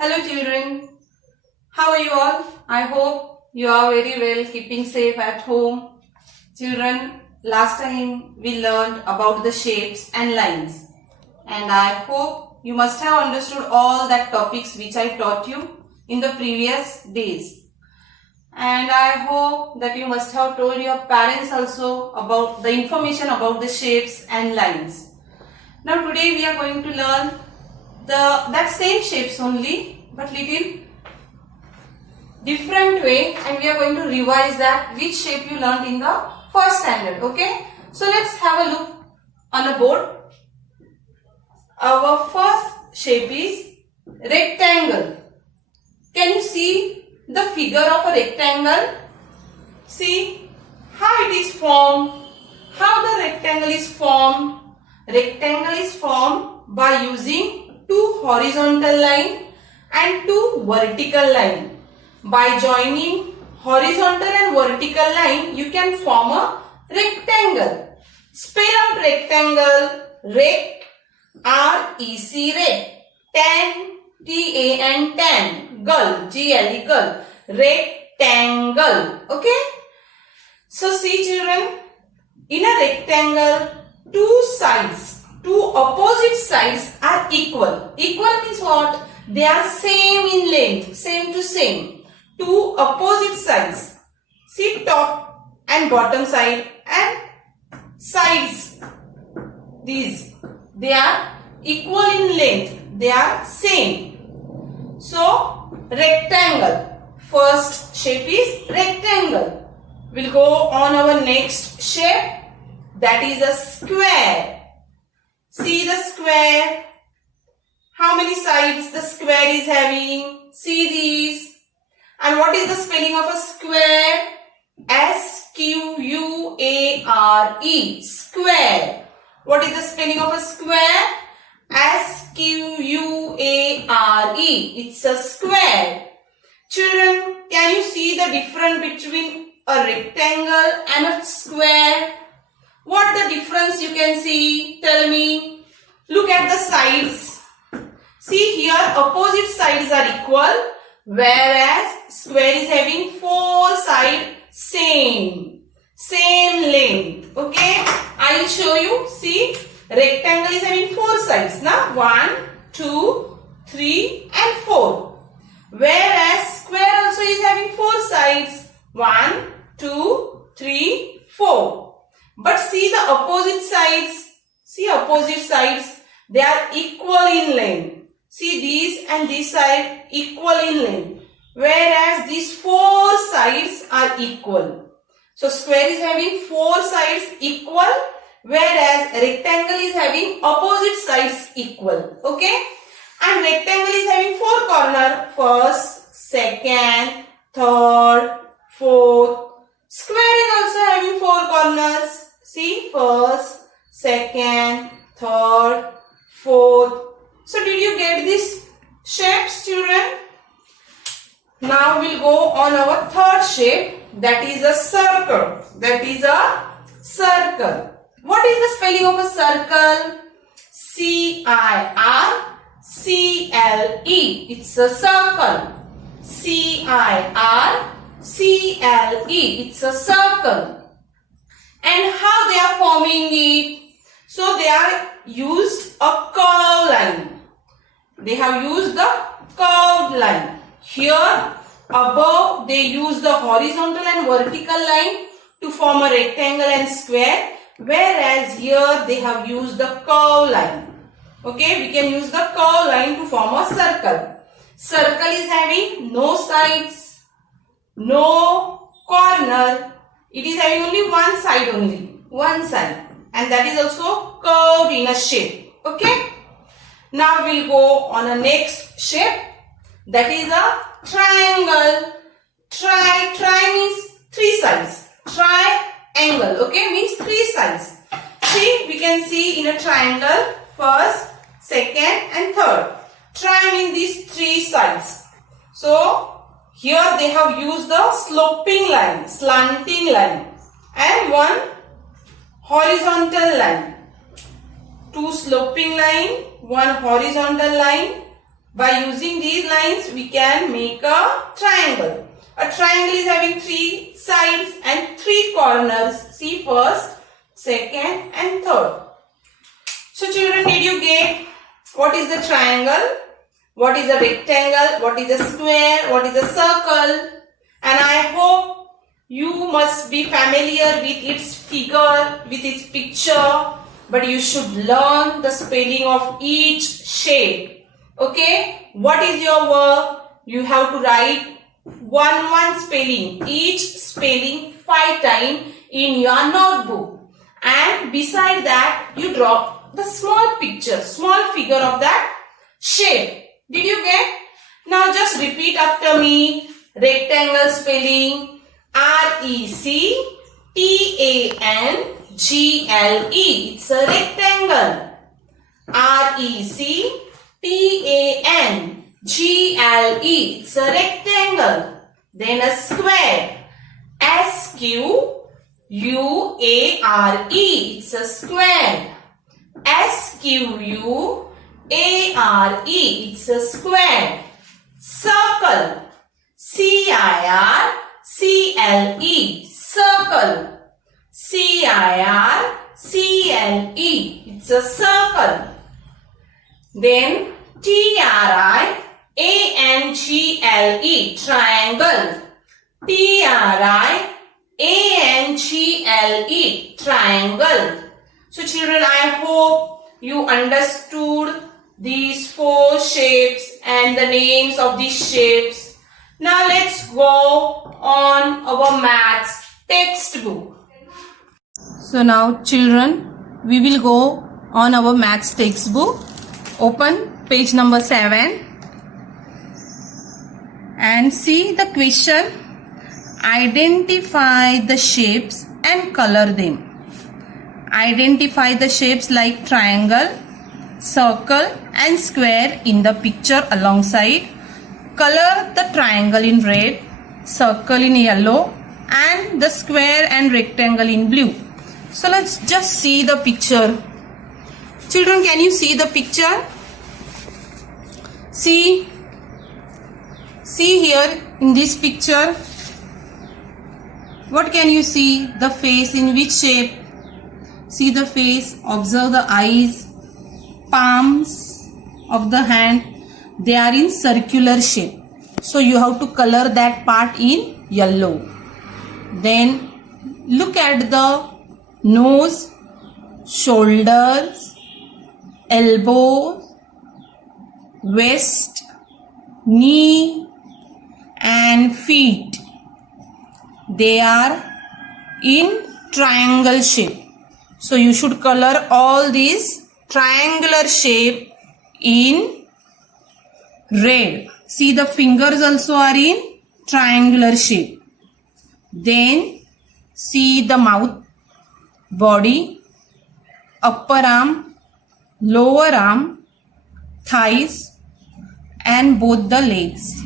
Hello children, how are you all? I hope you are very well, keeping safe at home. Children, last time we learned about the shapes and lines, and I hope you must have understood all that topics which I taught you in the previous days. And I hope that you must have told your parents also about the information about the shapes and lines. Now today we are going to learn that same shapes only, but little different way, and we are going to revise that which shape you learned in the first standard. Okay, so let's have a look on a board. Our first shape is rectangle. Can you see the figure of a rectangle? See how it is formed. How the rectangle is formed? Rectangle is formed by using two horizontal line and two vertical line. By joining horizontal and vertical line, you can form a rectangle. Spell out rectangle. Rec, R-E-C, rec. Tan, T-A-N, tan. Gull, G-L-E, gull. Rectangle. Okay. So see children, in a rectangle, two opposite sides are equal. Equal means what? They are same in length, same to same. Two opposite sides. See top and bottom side and sides. These, they are equal in length. They are same. So rectangle. First shape is rectangle. We'll go on our next shape. That is a square. See the square. How many sides the square is having? See these. And what is the spelling of a square? S-Q-U-A-R-E. Square. What is the spelling of a square? S-Q-U-A-R-E. It's a square. Children, can you see the difference between a rectangle and a square? What the difference you can see? Tell me. Look at the sides. See here, opposite sides are equal, whereas square is having four sides same length. Okay, I will show you. See, rectangle is having four sides. Now 1, 2, 3 and 4. Whereas square also is having four sides. 1, 2, 3, 4. But see the opposite sides. See opposite sides. They are equal in length. See these and this side equal in length. Whereas these four sides are equal. So square is having four sides equal. Whereas rectangle is having opposite sides equal. Okay. And rectangle is having four corners. First, second, third, fourth. Square is also having four corners. See, first, second, third, fourth. So did you get these shapes, children? Now we'll go on our third shape. That is a circle. That is a circle. What is the spelling of a circle? C-I-R-C-L-E. It's a circle. C-I-R-C-L-E. It's a circle. And how they are forming it? So they are used a curved line. They have used the curved line. Here above they use the horizontal and vertical line to form a rectangle and square. Whereas here they have used the curved line. Okay, we can use the curved line to form a circle. Circle is having no sides, no corner. It is having only one side only. One side. And that is also curved in a shape. Okay. Now we'll go on a next shape. That is a triangle. Tri means three sides. Triangle. Okay. Means three sides. See, we can see in a triangle first, second and third. Tri means these three sides. So here they have used the sloping line, slanting line and one horizontal line. Two sloping line, one horizontal line. By using these lines, we can make a triangle. A triangle is having 3 sides and 3 corners. See first, second and third. So children, did you get what is the triangle? What is a rectangle? What is a square? What is a circle? And I hope you must be familiar with its figure, with its picture. But you should learn the spelling of each shape. Okay? What is your work? You have to write one spelling. Each spelling 5 times in your notebook. And beside that, you draw the small picture, small figure of that shape. Did you get? Now just repeat after me. Rectangle spelling R-E-C-T-A-N-G-L-E. It's a rectangle. R-E-C-T-A-N-G-L-E. It's a rectangle. Then a square. S-Q-U-A-R-E. It's a square. S-Q-U-A-R-E. It's a square. Circle. C-I-R-C-L-E. Circle. C-I-R-C-L-E. It's a circle. Then T-R-I-A-N-G-L-E. Triangle. T-R-I-A-N-G-L-E. Triangle. So children, I hope you understood these 4 shapes and the names of these shapes. Now let's go on our maths textbook. So now children, we will go on our maths textbook. Open page number 7 and see the question. Identify the shapes and color them. Identify the shapes like triangle, circle and square in the picture alongside. Color the triangle in red, circle in yellow and the square and rectangle in blue. So let's just see the picture. Children, can you see the picture? See here in this picture. What can you see? The face in which shape? See the face, observe the eyes, palms of the hand. They are in circular shape. So you have to color that part in yellow. Then look at the nose, shoulders, elbow, waist, knee and feet. They are in triangle shape. So you should color all these triangular shape in red. See the fingers also are in triangular shape. Then see the mouth, body, upper arm, lower arm, thighs and both the legs.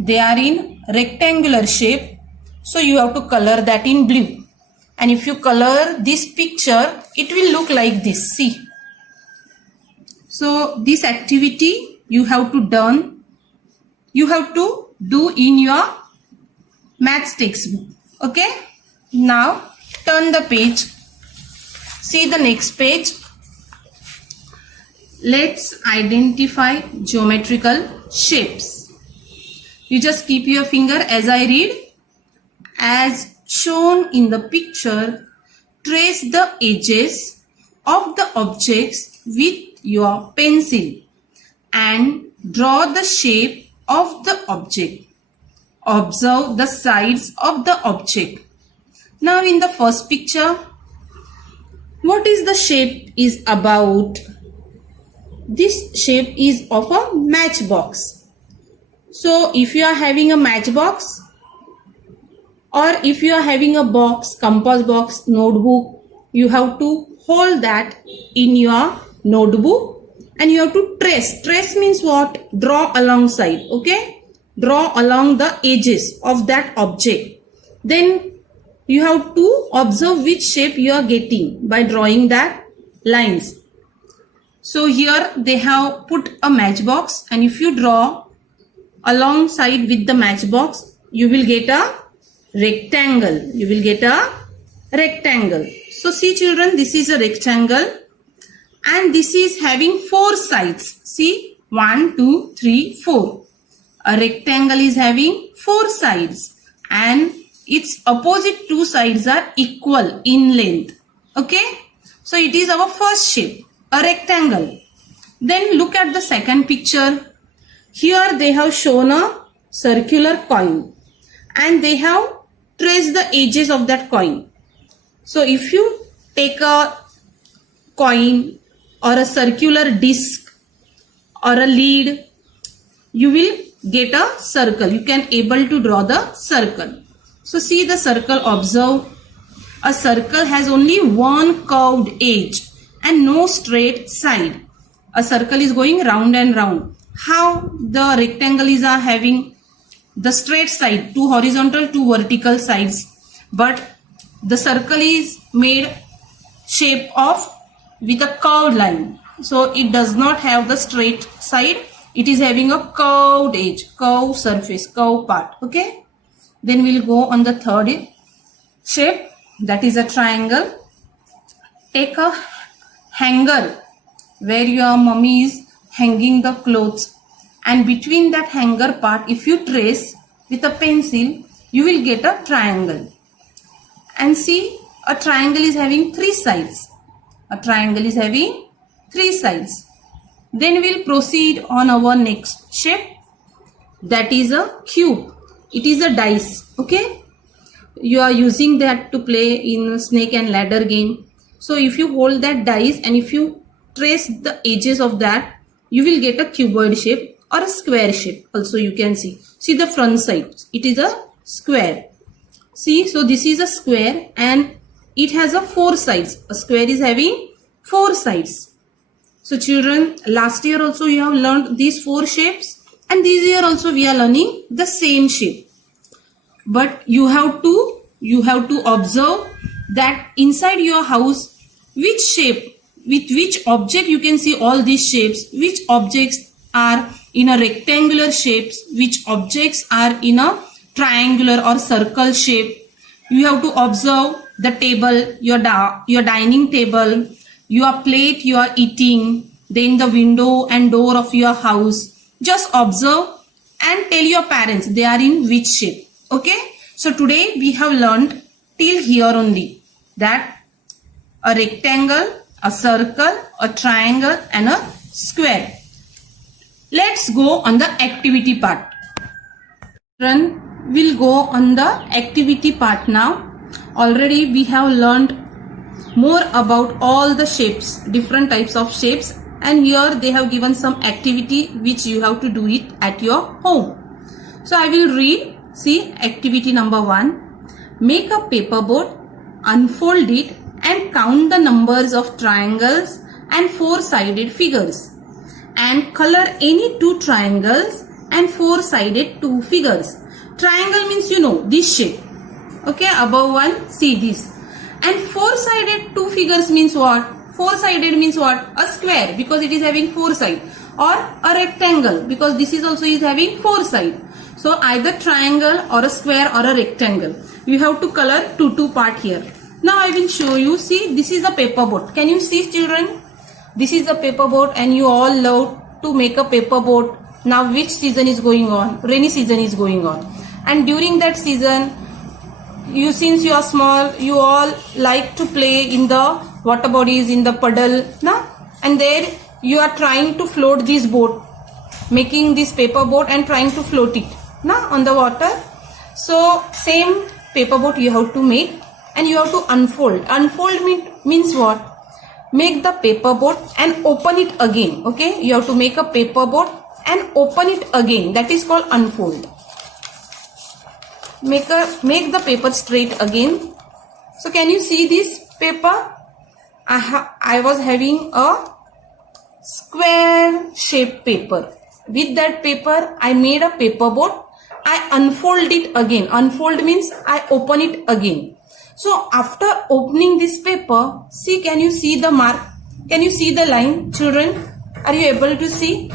They are in rectangular shape. So you have to color that in blue. And if you color this picture, it will look like this. See. So this activity you have to do in your maths textbook. Okay. Now turn the page. See the next page. Let's identify geometrical shapes. You just keep your finger as I read. As shown in the picture, trace the edges of the objects with your pencil and draw the shape of the object. Observe the sides of the object. Now in the first picture, what is the shape is about? This shape is of a matchbox. So if you are having a matchbox, or if you are having a box, compass box, notebook, you have to hold that in your notebook and you have to trace. Trace means what? Draw alongside. Okay? Draw along the edges of that object. Then you have to observe which shape you are getting by drawing that lines. So here they have put a matchbox, and if you draw alongside with the matchbox, you will get a rectangle. You will get a rectangle. So see children, this is a rectangle and this is having 4 sides. See, 1, 2, 3, 4. A rectangle is having 4 sides and its opposite 2 sides are equal in length. Okay, so it is our first shape, a rectangle. Then look at the second picture. Here they have shown a circular coin and they have traced the edges of that coin. So if you take a coin or a circular disc or a lead, you will get a circle. You can able to draw the circle. So see the circle, observe. A circle has only one curved edge and no straight side. A circle is going round and round. How the rectangle is having the straight side, 2 horizontal, 2 vertical sides, but the circle is made shape of with a curved line. So it does not have the straight side. It is having a curved edge, curved surface, curved part. Okay. Then we'll go on the third shape, that is a triangle. Take a hanger where your mummy is hanging the clothes, and between that hanger part, if you trace with a pencil, you will get a triangle. And see, a triangle is having 3 sides. A triangle is having 3 sides. Then we'll proceed on our next shape, that is a cube. It is a dice. Okay, you are using that to play in snake and ladder game. So if you hold that dice and if you trace the edges of that, you will get a cuboid shape or a square shape. Also you can see the front side, it is a square. See, so this is a square and it has a 4 sides. A square is having 4 sides. So children, last year also you have learned these 4 shapes, and this year also we are learning the same shape. But you have to observe that inside your house, which shape, with which object you can see all these shapes, which objects are in a rectangular shapes, which objects are in a triangular or circle shape. You have to observe the table, your dining table, your plate you are eating, then the window and door of your house. Just observe and tell your parents they are in which shape. Okay, so today we have learned till here only, that a rectangle, a circle, a triangle and a square. Let's go on the activity part. We'll go on the activity part now. Already we have learned more about all the shapes, different types of shapes, and here they have given some activity which you have to do it at your home. So I will read. See, activity number 1. Make a paper boat, unfold it and count the numbers of triangles and 4-sided figures, and color any 2 triangles and 4-sided 2 figures. Triangle means you know this shape. Okay, above one, see this. And 4-sided 2 figures means what? 4-sided means what? A square, because it is having 4 sides, or a rectangle because this is also is having 4 sides. So either triangle or a square or a rectangle. You have to color 2 part here. Now I will show you. See, this is a paper boat. Can you see children? This is a paper boat and you all love to make a paper boat. Now which season is going on? Rainy season is going on. And during that season, since you are small, you all like to play in the water bodies, in the puddle. Na? And there you are trying to float this boat, making this paper boat and trying to float it on the water. So same paper boat you have to make and you have to unfold. Unfold means what? Make the paper boat and open it again. Okay, you have to make a paper boat and open it again. That is called unfold. Make the paper straight again. So can you see this paper? I was having a square shaped paper. With that paper, I made a paper boat. I unfold it again. Unfold means I open it again. So after opening this paper, see, can you see the mark? Can you see the line, children? Are you able to see?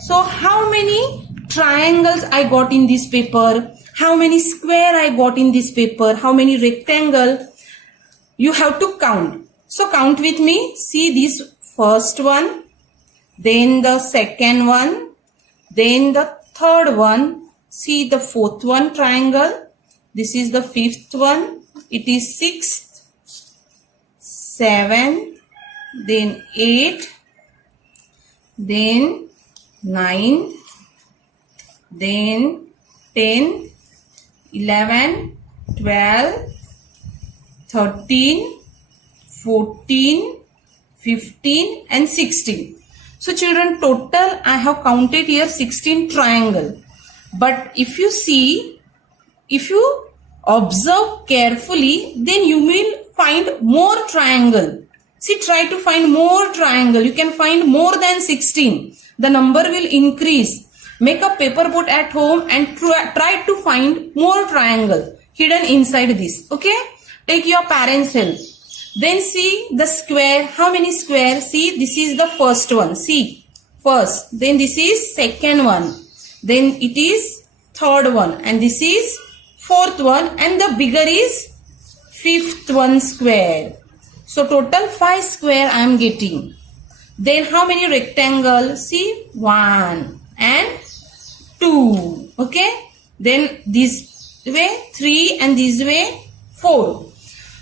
So how many triangles I got in this paper? How many square I got in this paper? How many rectangle? You have to count. So count with me. See this first one, then the second one, then the third one. See the fourth one triangle. This is the fifth one. It is sixth, seventh, then eighth, then ninth, then 10, 11, 12, 13, 14, 15 and 16. So children, total I have counted here 16 triangle. But if you see, if you observe carefully, then you will find more triangle. See, try to find more triangle. You can find more than 16. The number will increase. Make a paper boat at home and try to find more triangle hidden inside this. Okay? Take your parents' help. Then see the square. How many square? See, this is the first one. See, first. Then this is second one. Then it is third one. And this is fourth one. And the bigger is fifth one square. So total 5 square I am getting. Then how many rectangle? See, 1 and 2. Okay. Then this way 3 and this way 4.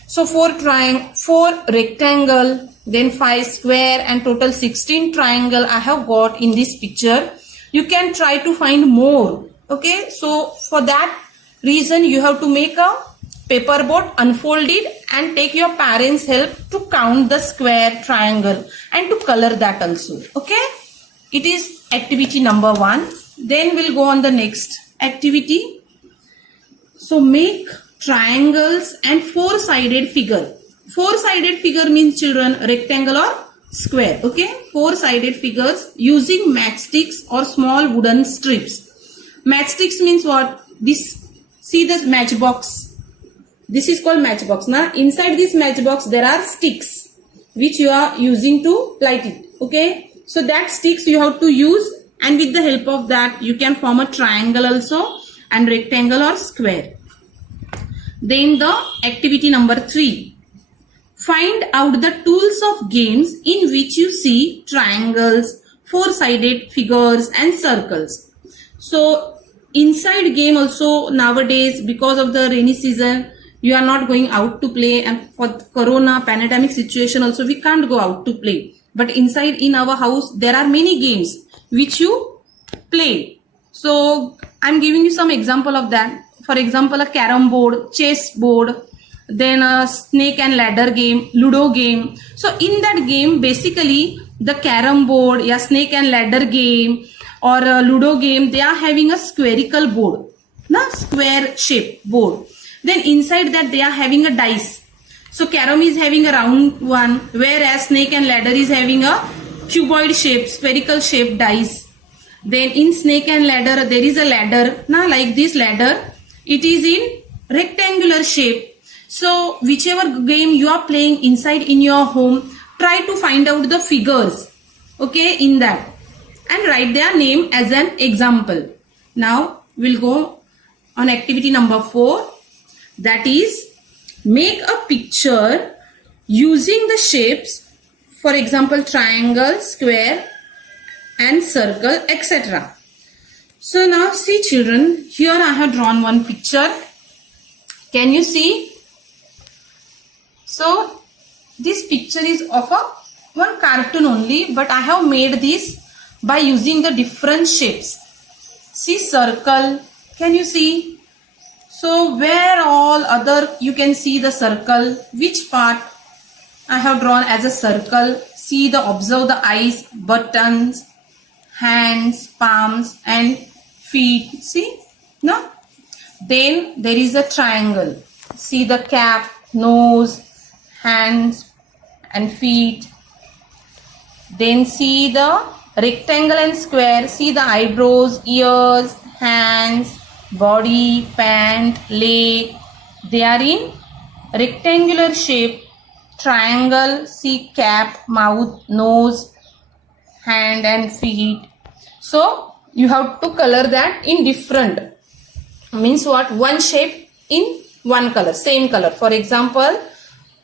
So 4 rectangle, then 5 square and total 16 triangle I have got in this picture. You can try to find more. Okay. So for that reason you have to make a paper boat, unfold it and take your parents' help to count the square, triangle and to color that also. Okay. It is activity number 1. Then we'll go on the next activity. So make triangles and 4-sided figure. 4-sided figure means children rectangle or square. Okay. 4-sided figures using matchsticks or small wooden strips. Matchsticks means what? This, see this matchbox. This is called matchbox. Now inside this matchbox there are sticks which you are using to light it. Okay. So that sticks you have to use, and with the help of that you can form a triangle also and rectangle or square. Then the activity number 3. Find out the tools of games in which you see triangles, 4-sided figures and circles. So inside game also nowadays, because of the rainy season, you are not going out to play, and for corona pandemic situation also we can't go out to play. But inside in our house there are many games which you play. So I'm giving you some example of that. For example, a carom board, chess board, then a snake and ladder game, ludo game. So in that game basically the carom board, yeah, snake and ladder game or a ludo game, they are having a spherical board, na, square shape board. Then inside that they are having a dice. So carom is having a round one, whereas snake and ladder is having a cuboid shape, spherical shape dice. Then in snake and ladder there is a ladder, na, like this ladder. It is in rectangular shape. So whichever game you are playing inside in your home, try to find out the figures, okay, in that and write their name as an example. Now we'll go on activity number 4. That is, make a picture using the shapes, for example triangle, square and circle, etc. So now see children, here I have drawn one picture. Can you see? So this picture is of one cartoon only, but I have made this by using the different shapes. See circle, can you see? So where all other you can see the circle, which part I have drawn as a circle. See observe the eyes, buttons, hands, palms and feet. See? No? Then there is a triangle. See the cap, nose, hands and feet. Then see the rectangle and square. See the eyebrows, ears, hands, body, pant, leg. They are in rectangular shape. triangle, see cap, mouth, nose, hand and feet. So you have to color that in different, means what, one shape in one color, same color. For example,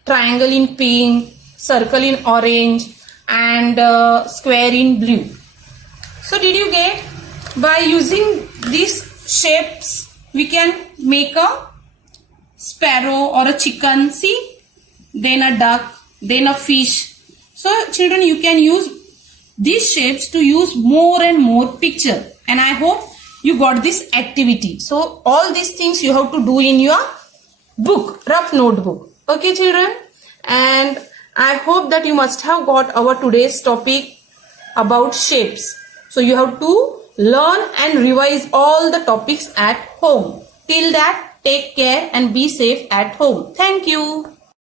triangle in pink, circle in orange and square in blue. So did you get? By using these shapes we can make a sparrow or a chicken, see, then a duck, then a fish. So children, you can use these shapes to use more and more picture, and I hope you got this activity. So all these things you have to do in your book, rough notebook. Okay children, and I hope that you must have got our today's topic about shapes. So you have to learn and revise all the topics at home. Till that, take care and be safe at home. Thank you.